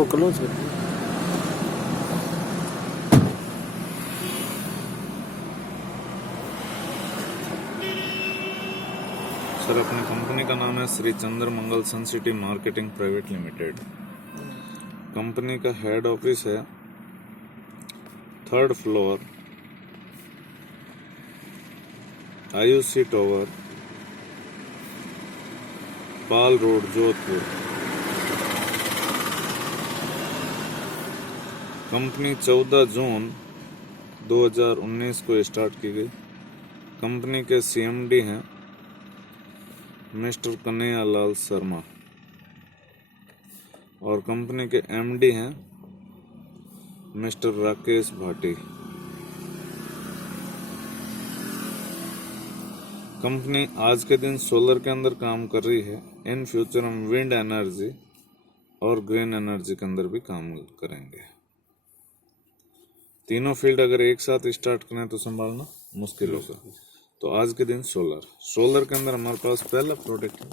इसको क्लोज कर दो। सर, अपनी कंपनी का नाम है Shri Chandra Mangal Sun City marketing private limited. Company का हेड ऑफिस है 3rd floor, Ayushi tower, Pal road, Jodhpur. Company 14 जून 2019 को स्टार्ट की गई। कंपनी के सीएमडी हैं मिस्टर कन्हैया लाल शर्मा और कंपनी के एमडी हैं मिस्टर राकेश भाटी। कंपनी आज के दिन सोलर के अंदर काम कर रही है। इन फ्यूचर हम विंड एनर्जी और ग्रीन एनर्जी के अंदर भी काम करेंगे। तीनों फील्ड अगर एक साथ स्टार्ट करें तो संभालना मुश्किल होगा। तो आज के दिन सोलर के अंदर हमारे पास पहला प्रोडक्ट है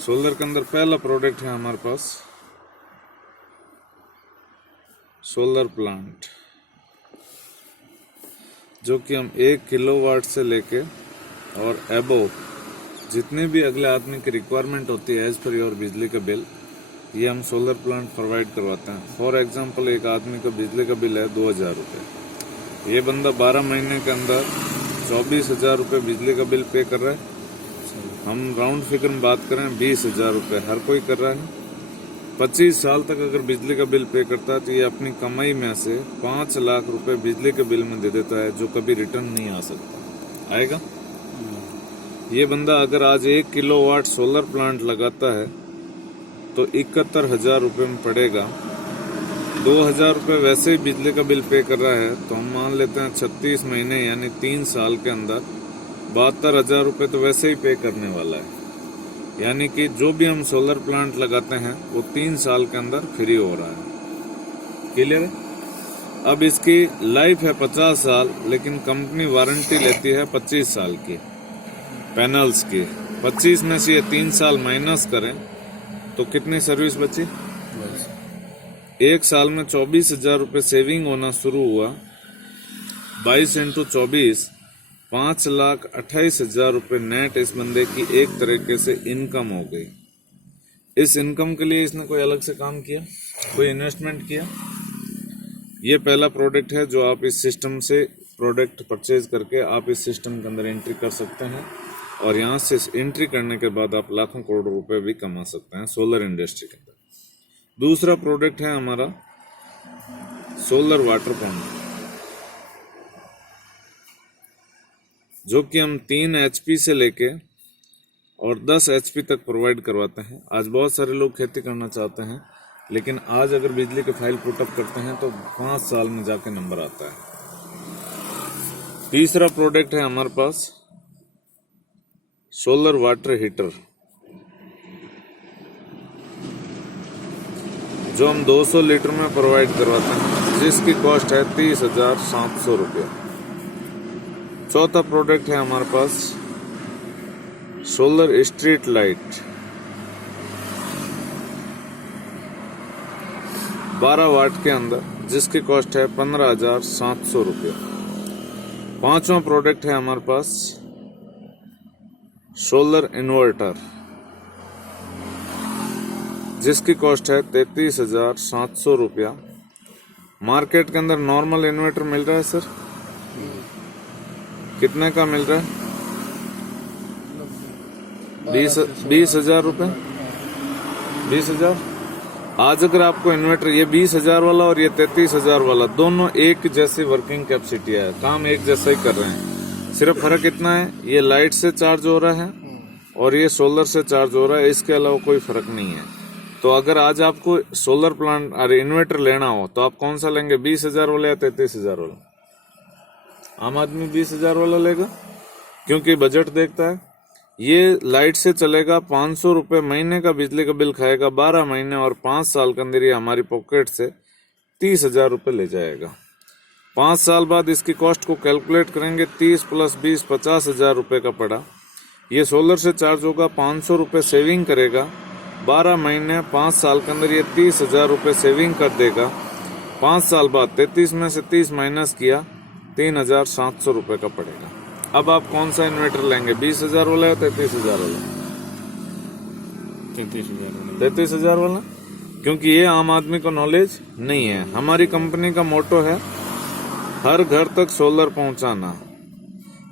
सोलर के अंदर पहला प्रोडक्ट है हमारे पास सोलर प्लांट, जो कि हम 1 किलोवाट से लेके और एबोव जितने भी अगले आदमी की रिक्वायरमेंट होती है एज पर योर बिजली का बिल, ये हम सोलर प्लांट प्रोवाइड करवाते हैं। फॉर एग्जांपल, एक आदमी का बिजली का बिल है 2000 रुपये। ये बंदा 12 महीने के अंदर 24,000 रुपये बिजली का बिल पे कर रहा है। हम राउंड फिगर में बात करें 20,000 रुपये हर कोई कर रहा है। 25 साल तक अगर बिजली का बिल पे करता है तो ये अपनी कमाई में से 5 लाख रुपए बिजली के बिल में दे देता है, जो कभी रिटर्न नहीं आ सकता। आएगा? ये बंदा अगर आज 1 किलोवाट सोलर प्लांट लगाता है तो 71,000 रुपये में पड़ेगा। 2,000 रुपये वैसे ही बिजली का बिल पे कर रहा है, तो हम मान लेते हैं 36 महीने यानी 3 साल के अंदर 72,000 रुपये तो वैसे ही पे करने वाला है। यानी कि जो भी हम सोलर प्लांट लगाते हैं वो 3 साल के अंदर फ्री हो रहा है। क्लियर है? अब इसकी लाइफ है 50 साल, लेकिन कंपनी वारंटी लेती है 25 साल की पैनल्स की। 25 में से ये 3 साल माइनस करें तो कितनी सर्विस बची? 1 साल में 24,000 रुपये सेविंग होना शुरू हुआ। 22 × 24 5,28,000 रुपये नेट इस बंदे की एक तरीके से इनकम हो गई। इस इनकम के लिए इसने कोई अलग से काम किया, कोई इन्वेस्टमेंट किया? ये पहला प्रोडक्ट है जो आप इस सिस्टम से प्रोडक्ट परचेज करके आप इस सिस्टम के अंदर एंट्री कर सकते हैं और यहाँ से एंट्री करने के बाद आप लाखों करोड़ रुपए भी कमा सकते हैं सोलर इंडस्ट्री के अंदर। दूसरा प्रोडक्ट है हमारा सोलर वाटर पंप, जो कि हम 3 HP से लेके और 10 HP तक प्रोवाइड करवाते हैं। आज बहुत सारे लोग खेती करना चाहते हैं, लेकिन आज अगर बिजली के फाइल पुटअप करते हैं तो 5 साल में जाके नंबर आता है। तीसरा प्रोडक्ट है हमारे पास सोलर वाटर हीटर, जो हम 200 लीटर में प्रोवाइड करवाते हैं, जिसकी कॉस्ट है 30,700 रुपये। चौथा प्रोडक्ट है हमारे पास सोलर स्ट्रीट लाइट, 12 वाट के अंदर, जिसकी कॉस्ट है 15,700 रुपये। पांचवा प्रोडक्ट है हमारे पास सोलर इन्वर्टर, जिसकी कॉस्ट है 33,700 रुपया। मार्केट के अंदर नॉर्मल इन्वर्टर मिल रहा है सर, कितने का मिल रहा है? 20,000 रुपये। 20,000। आज अगर आपको इन्वर्टर ये 20,000 वाला और ये 33,000 वाला, दोनों एक जैसी वर्किंग कैपेसिटी है, काम एक जैसा ही कर रहे हैं। सिर्फ फर्क इतना है, ये लाइट से चार्ज हो रहा है और ये सोलर से चार्ज हो रहा है, इसके अलावा कोई फर्क नहीं है। तो अगर आज आपको सोलर प्लांट अरे इन्वर्टर लेना हो तो आप कौन सा लेंगे, 20,000 वाला या 33,000 वाला? आम आदमी 20,000 वाला लेगा, क्योंकि बजट देखता है। ये लाइट से चलेगा, 500 रुपये महीने का बिजली का बिल खाएगा 12 महीने, और 5 साल के अंदर ये हमारी पॉकेट से 30,000 रुपये ले जाएगा। 5 साल बाद इसकी कॉस्ट को कैलकुलेट करेंगे, 30 + 20 50,000 रुपये का पड़ा। ये सोलर से चार्ज होगा, 500 रुपये सेविंग करेगा। 12 महीने 5 साल के अंदर ये 30,000 रुपये सेविंग कर देगा। 5 साल बाद 33 में से 30 माइनस किया, 3,700 रुपये का पड़ेगा। अब आप कौन सा इन्वर्टर लेंगे, 20,000 वाला या 33,000 वाला? 33,000 वाला, क्योंकि ये आम आदमी को नॉलेज नहीं है। हमारी कंपनी का मोटो है हर घर तक सोलर पहुंचाना,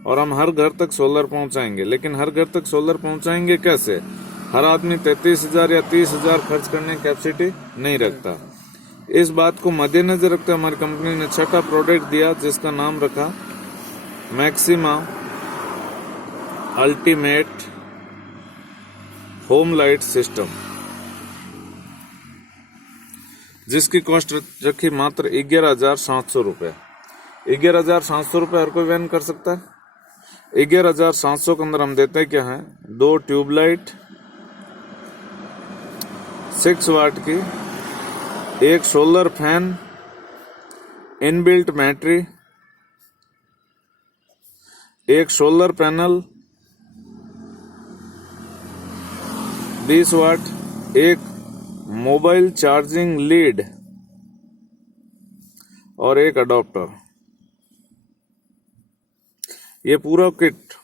और हम हर घर तक सोलर पहुंचाएंगे। लेकिन हर घर तक सोलर पहुंचाएंगे कैसे? हर आदमी 33,000 या 30,000 खर्च करने की कैपेसिटी नहीं रखता। इस बात को मद्देनजर रखते हमारी कंपनी ने छठा प्रोडक्ट दिया, जिसका नाम रखा maxima ultimate home light system, जिसकी कॉस्ट रखी मात्र 11,700 रुपये। 11,700 रुपये हर कोई वहन कर सकता है। 11,700 के अंदर हम देते हैं क्या है, 2 ट्यूबलाइट 6 वाट की, एक सोलर फैन, इनबिल्ट बैटरी, एक सोलर पैनल 20 वाट, एक मोबाइल चार्जिंग लीड और एक अडॉप्टर। ये पूरा किट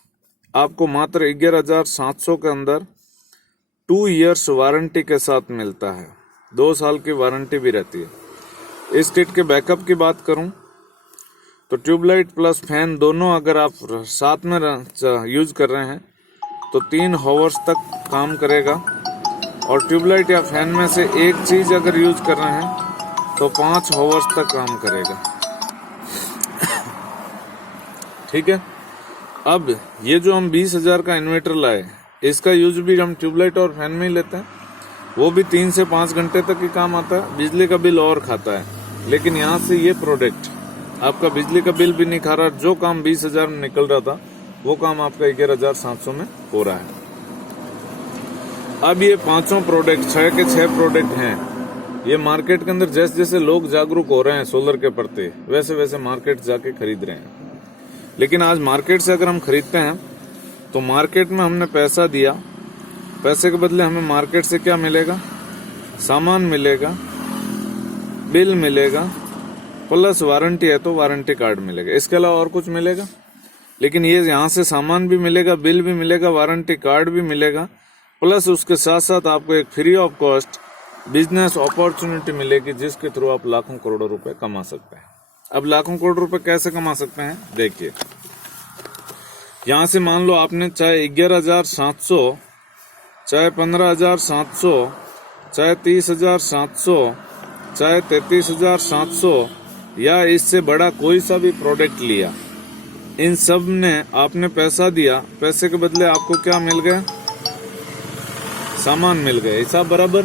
आपको मात्र 11,700 के अंदर 2 इयर्स वारंटी के साथ मिलता है। 2 साल की वारंटी भी रहती है। इस किट के बैकअप की बात करूं तो ट्यूबलाइट प्लस फैन दोनों अगर आप साथ में यूज कर रहे हैं तो 3 आवर्स तक काम करेगा, और ट्यूबलाइट या फैन में से एक चीज अगर यूज कर रहे हैं तो 5 आवर्स तक काम करेगा। ठीक है। अब ये जो हम 20,000 का इन्वर्टर लाए, इसका यूज भी हम ट्यूबलाइट और फैन में ही लेते हैं। वो भी 3 से 5 घंटे तक ही काम आता है, बिजली का बिल और खाता है। लेकिन यहाँ से ये प्रोडक्ट आपका बिजली का बिल भी नहीं खा रहा। जो काम 20,000 में निकल रहा था वो काम आपका 11,700 में हो रहा है। अब ये 5 प्रोडक्ट, 6 के 6 प्रोडक्ट हैं। ये मार्केट के अंदर जैसे जैसे लोग जागरूक हो रहे हैं सोलर के प्रति, वैसे वैसे मार्केट जाके खरीद रहे हैं। लेकिन आज मार्केट से अगर हम खरीदते हैं तो मार्केट में हमने पैसा दिया, पैसे के बदले हमें मार्केट से क्या मिलेगा? सामान मिलेगा, बिल मिलेगा, प्लस वारंटी है तो वारंटी कार्ड मिलेगा। इसके अलावा और कुछ मिलेगा? लेकिन ये यहाँ से सामान भी मिलेगा, बिल भी मिलेगा, वारंटी कार्ड भी मिलेगा, प्लस उसके साथ साथ आपको एक free of cost business opportunity मिलेगी, जिसके थ्रू आप लाखों करोड़ों रुपए कमा सकते हैं। अब लाखों करोड़ रुपए कैसे कमा सकते हैं, देखिए। यहां से मान लो आपने चाहे 11,700, चाहे 15,700, चाहे 30,700, चाहे 33,700 या इससे बड़ा कोई सा भी प्रोडक्ट लिया, इन सब ने आपने पैसा दिया, पैसे के बदले आपको क्या मिल गया? सामान मिल गया। हिसाब बराबर।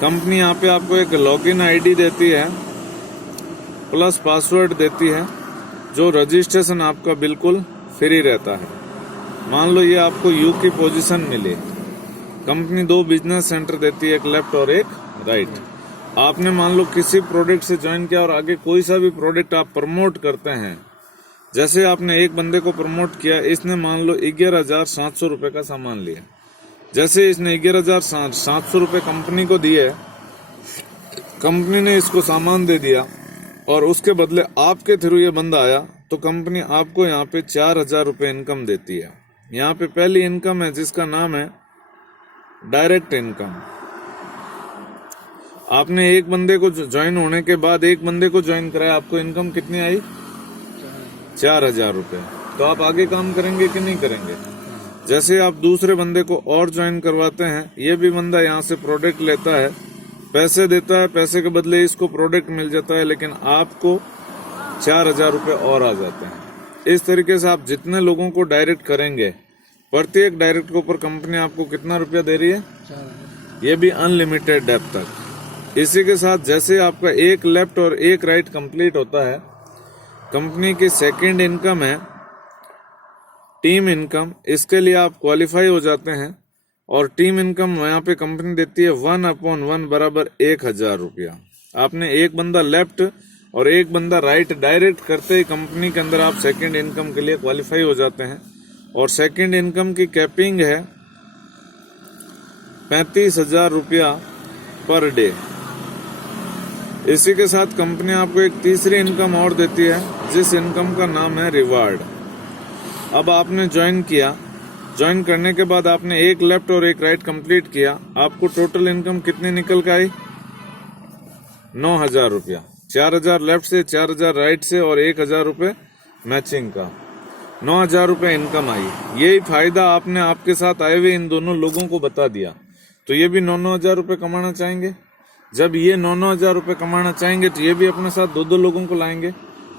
कंपनी यहाँ पे आपको एक लॉगिन आईडी देती है, प्लस पासवर्ड देती है, जो रजिस्ट्रेशन आपका बिल्कुल फ्री रहता है। मान लो ये आपको यू की पोजीशन मिली, कंपनी 2 बिजनेस सेंटर देती है, एक लेफ्ट और एक राइट। आपने मान लो किसी प्रोडक्ट से ज्वाइन किया और आगे कोई सा भी प्रोडक्ट आप प्रमोट करते हैं, जैसे आपने एक बंदे को प्रमोट किया, इसने मान लो 11,700 रुपए का सामान लिया। जैसे इसने 11,700 रुपए कंपनी को दिए, कंपनी ने इसको सामान दे दिया और उसके बदले आपके थ्रू ये बंदा आया, तो कंपनी आपको यहाँ पे 4,000 रुपए इनकम देती है। यहाँ पे पहली इनकम है जिसका नाम है डायरेक्ट इनकम। आपने एक बंदे को ज्वाइन होने के बाद एक बंदे को ज्वाइन कराया, आपको इनकम कितनी आई? 4,000 रुपए। तो आप आगे काम करेंगे कि नहीं करेंगे? जैसे आप दूसरे बंदे को और ज्वाइन करवाते हैं, ये भी बंदा यहाँ से प्रोडक्ट लेता है, पैसे देता है, पैसे के बदले इसको प्रोडक्ट मिल जाता है, लेकिन आपको 4,000 रुपए और आ जाते हैं। इस तरीके से आप जितने लोगों को डायरेक्ट करेंगे, प्रत्येक डायरेक्ट के ऊपर कंपनी आपको कितना रुपया दे रही है? ये भी अनलिमिटेड डेप्थ तक। इसी के साथ जैसे आपका एक लेफ्ट और एक राइट कंप्लीट होता है, कंपनी की सेकंड इनकम है टीम इनकम। इसके लिए आप क्वालिफाई हो जाते हैं और टीम इनकम यहाँ पे कंपनी देती है 1/1 बराबर 1,000 रुपया। आपने एक बंदा लेफ्ट और एक बंदा राइट डायरेक्ट करते ही कंपनी के अंदर आप सेकंड इनकम के लिए क्वालिफाई हो जाते हैं। और सेकंड इनकम की कैपिंग है 35,000 रुपया पर डे। इसी के साथ कंपनी आपको एक तीसरी इनकम और देती है, जिस इनकम का नाम है रिवार्ड। अब आपने ज्वाइन किया, ज्वाइन करने के बाद आपने एक लेफ्ट और एक राइट कंप्लीट किया, आपको टोटल इनकम कितनी निकल के आई? 9,000 रुपया। 4,000 लेफ्ट से, 4,000 राइट से और 1,000 रुपये मैचिंग का, 9,000 रुपये इनकम आई। यही फायदा आपने आपके साथ आए हुए इन दोनों लोगों को बता दिया, तो ये भी 9,000 रुपये कमाना चाहेंगे। जब ये 9,000 रुपये कमाना चाहेंगे तो ये भी अपने साथ 2-2 लोगों को लाएंगे।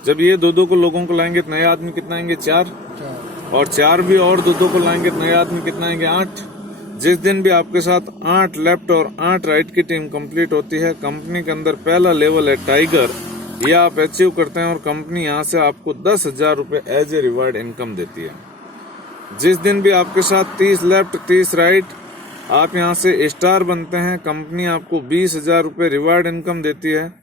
जब ये 2-2 को लोगों को लाएंगे तो नए आदमी कितना आएंगे? 4। और 4 भी और 2-2 को लाएंगे तो नए आदमी कितना आएंगे? 8। जिस दिन भी आपके साथ 8 लेफ्ट और 8 राइट की टीम कंप्लीट होती है, कंपनी के अंदर पहला लेवल है टाइगर, ये आप अचीव करते हैं और कंपनी यहाँ से आपको 10,000 रुपये एज ए रिवार्ड इनकम देती है। जिस दिन भी आपके साथ 30 लेफ्ट 30 राइट आप यहाँ से स्टार बनते हैं, कंपनी आपको 20,000 रुपये रिवार्ड इनकम देती है।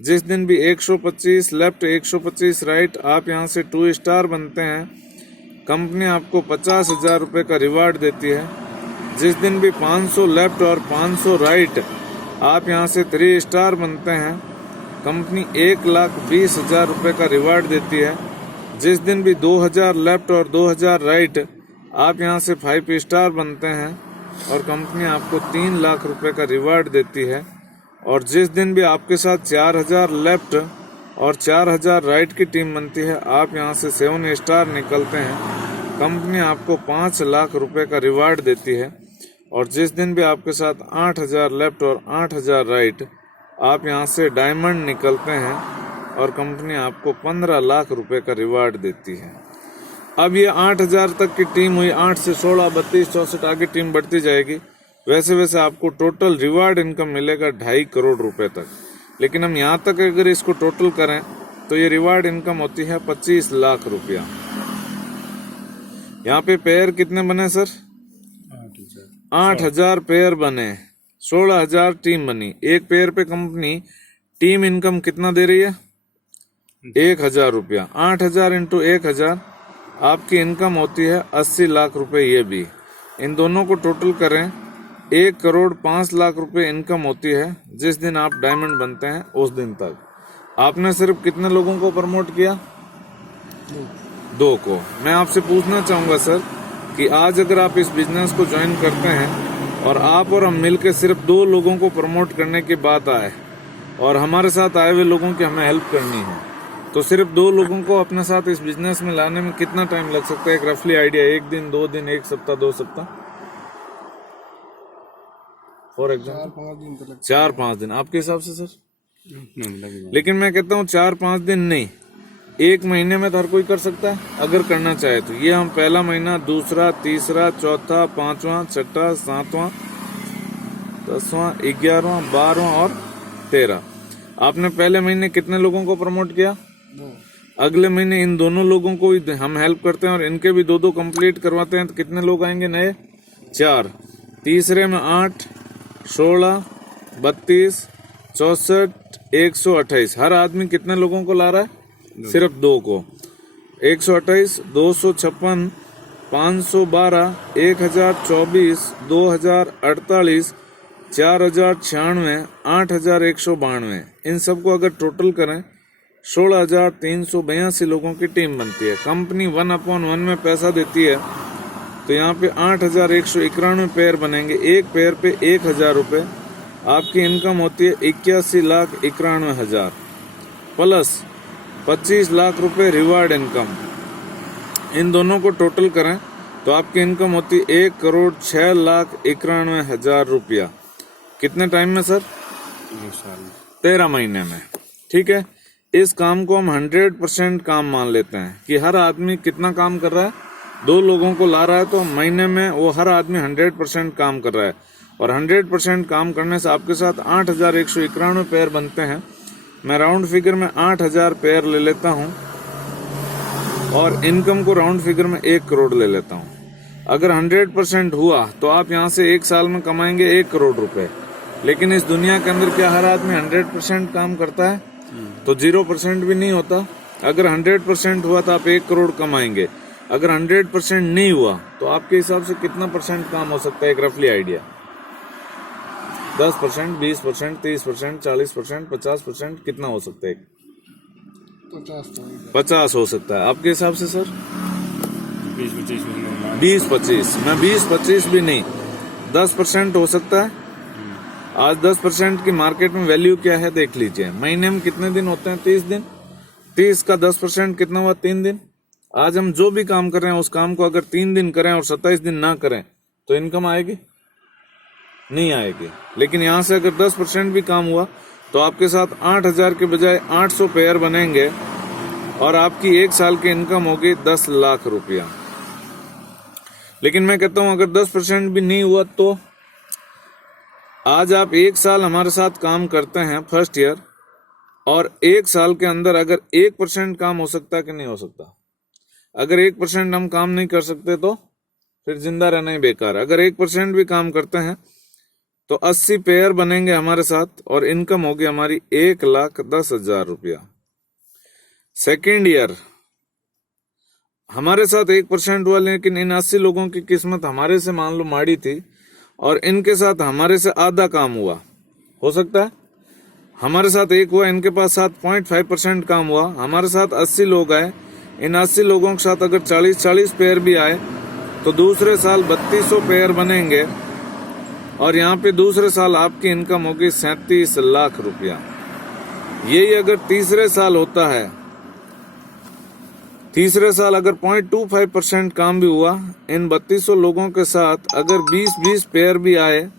जिस दिन भी 125 लेफ्ट 125 राइट आप यहाँ से 2 स्टार बनते हैं, कंपनी आपको 50,000 रुपये का रिवार्ड देती है। जिस दिन भी 500 लेफ्ट और 500 राइट आप यहाँ से 3 स्टार बनते हैं, कंपनी 1,20,000 रुपये का रिवार्ड देती है। जिस दिन भी 2,000 लेफ्ट और 2,000 राइट आप यहाँ से 5 स्टार बनते हैं और कंपनी आपको 3 लाख रुपए का रिवार्ड देती है। और जिस दिन भी आपके साथ 4,000 लेफ्ट और 4,000 राइट की टीम बनती है, आप यहाँ से 7 स्टार निकलते हैं, कंपनी आपको 5 लाख रुपए का रिवार्ड देती है। और जिस दिन भी आपके साथ 8,000 लेफ्ट और 8,000 राइट आप यहाँ से डायमंड निकलते हैं और कंपनी आपको 15 लाख रुपए का रिवार्ड देती है। अब ये 8,000 तक की टीम हुई, 8 से 16, 32, 64 आगे टीम बढ़ती जाएगी। वैसे वैसे आपको टोटल रिवार्ड इनकम मिलेगा 2.5 करोड़ रुपए तक। लेकिन हम यहाँ तक अगर इसको टोटल करें तो ये रिवार्ड इनकम होती है 25 लाख रुपया। यहाँ पे पेयर कितने बने सर? 8,000 पेयर बने, 16,000 टीम बनी। एक पेयर पे कंपनी टीम इनकम कितना दे रही है? 1,000 रुपया। 8,000 इंटू 1,000 आपकी इनकम होती है 80 लाख रुपए। ये भी इन दोनों को टोटल करें 1 करोड़ 5 लाख रुपए इनकम होती है। जिस दिन आप डायमंड बनते हैं उस दिन तक आपने सिर्फ कितने लोगों को प्रमोट किया? 2 को। मैं आपसे पूछना चाहूंगा सर कि आज अगर आप इस बिजनेस को ज्वाइन करते हैं और आप और हम मिलकर सिर्फ 2 लोगों को प्रमोट करने की बात आए और हमारे साथ आए हुए लोगों की हमें हेल्प करनी है, तो सिर्फ 2 लोगों को अपने साथ इस बिजनेस में लाने में कितना टाइम लग सकता है? एक रफली आइडिया, 1 दिन, 2 दिन, 1 सप्ताह, 2 सप्ताह, फॉर एग्जाम्पल 4-5 दिन आपके हिसाब से सर? लेकिन मैं कहता हूँ 4-5 दिन नहीं, 1 महीने में तो हर कोई कर सकता है अगर करना चाहे तो। ये हम पहला महीना, दूसरा, तीसरा, चौथा, 5वां, 6वां, 7वां, 10वां, 11वां, 12वां और 13। आपने पहले महीने कितने लोगों को प्रमोट किया? 2। अगले महीने इन दोनों लोगों को हम हेल्प करते हैं और इनके भी 2-2 कंप्लीट करवाते हैं, तो कितने लोग आएंगे नए? 4। तीसरे में 8, 16, 32, 64, 128। हर आदमी कितने लोगों को ला रहा है? सिर्फ 2 को। 128, 256, 512, 1024, 2048, 4096, 8192। इन सबको अगर टोटल करें 16,382 लोगों की टीम बनती है। कंपनी 1/1 में पैसा देती है, तो यहाँ पे 8,191 पेयर बनेंगे। एक पेयर पे 1,000 रुपये। आपकी इनकम होती है 81,91,000 प्लस 25 लाख रुपए रिवार्ड इनकम। इन दोनों को टोटल करें तो आपकी इनकम होती है 1,06,91,000 रुपया। कितने टाइम में सर? 13 महीने में। ठीक है, इस काम को हम 100% काम मान लेते हैं कि हर आदमी कितना काम कर रहा है? 2 लोगों को ला रहा है, तो महीने में वो हर आदमी 100% काम कर रहा है। और 100% काम करने से आपके साथ 8,191 पेयर बनते हैं। मैं राउंड फिगर में 8,000 पेयर ले लेता हूं और इनकम को राउंड फिगर में 1 करोड़ ले लेता हूं। अगर 100% हुआ तो आप यहां से 1 साल में कमाएंगे 1 करोड़ रुपए। लेकिन इस दुनिया के अंदर क्या हर आदमी 100% काम करता है? तो 0% भी नहीं होता। अगर 100% हुआ तो आप 1 करोड़ कमाएंगे। अगर 100% नहीं हुआ तो आपके हिसाब से कितना परसेंट काम हो सकता है, एक रफली आइडिया? 10%, 20%, 30%, 40%, 50%, कितना हो सकता है? 50 हो सकता है आपके हिसाब से सर? 20-25, मैं 20-25 भी नहीं, 10% हो सकता है। आज 10% की मार्केट में वैल्यू क्या है देख लीजिए। महीने में कितने दिन होते हैं? 30 दिन। 30 का 10% कितना हुआ? 3 दिन। आज हम जो भी काम कर रहे हैं उस काम को अगर 3 दिन करें और 27 दिन ना करें तो इनकम आएगी? नहीं आएगी। लेकिन यहां से अगर 10% भी काम हुआ तो आपके साथ 8,000 के बजाय 800 पेयर बनेंगे और आपकी 1 साल की इनकम होगी 10 लाख रुपया। लेकिन मैं कहता हूं अगर 10% भी नहीं हुआ तो आज आप 1 साल हमारे साथ काम करते हैं फर्स्ट ईयर, और 1 साल के अंदर अगर 1% काम हो सकता है कि नहीं हो सकता? अगर 1% हम काम नहीं कर सकते तो फिर जिंदा रहना ही बेकार। अगर 1% भी काम करते हैं तो 80 पेयर बनेंगे हमारे साथ और इनकम होगी हमारी 1,10,000 रुपया। सेकेंड ईयर हमारे साथ 1% हुआ, लेकिन इन 80 लोगों की किस्मत हमारे से मान लो माड़ी थी और इनके साथ हमारे से आधा काम हुआ, हो सकता है। हमारे साथ 1 हुआ, इनके पास साथ 0.5% काम हुआ। हमारे साथ 80 लोग आए, इन 80 लोगों के साथ अगर 40 पेयर भी आए तो दूसरे साल 3200 पेयर बनेंगे और यहाँ पे दूसरे साल आपकी इनकम होगी 37 लाख रुपया। यही अगर तीसरे साल होता है, तीसरे साल अगर 0.25% काम भी हुआ, इन 3200 लोगों के साथ अगर 20-20 पेयर भी आए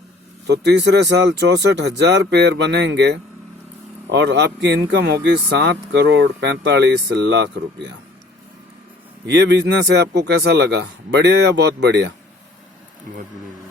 तो तीसरे साल 64,000 पेयर बनेंगे और आपकी इनकम होगी 7,45,00,000 रुपया। ये बिजनेस है, आपको कैसा लगा? बढ़िया या बहुत बढ़िया? बहुत बढ़िया।